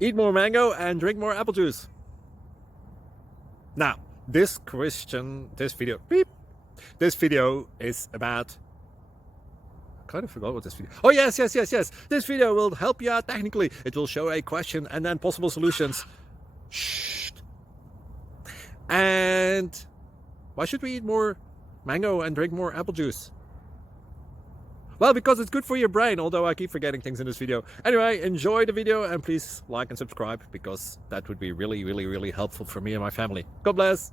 eat more mango and drink more apple juice. Now, this video is about, I kind of forgot what this video. Oh, yes. This video will help you out technically. It will show a question and then possible solutions. Shh. And why should we eat more mango and drink more apple juice? Well, because it's good for your brain, although I keep forgetting things in this video. Anyway, enjoy the video and please like and subscribe, because that would be really helpful for me and my family. God bless.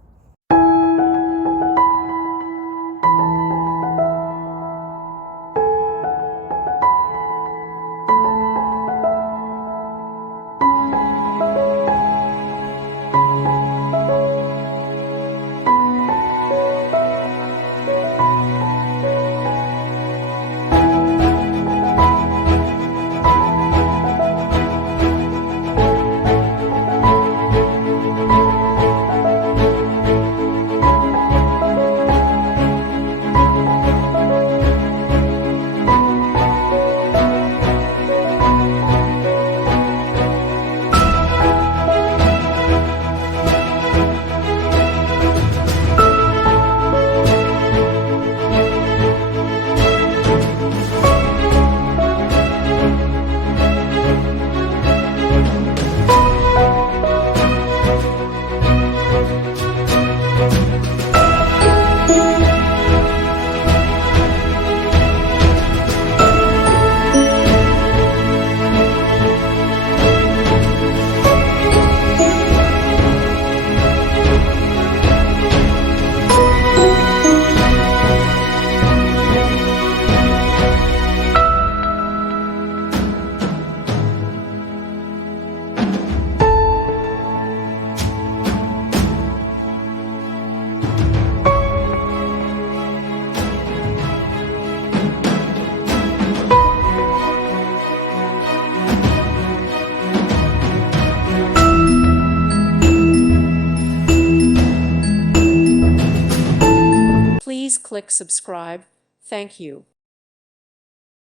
Please click subscribe. Thank you.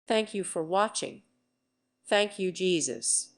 Thank you for watching. Thank you, Jesus.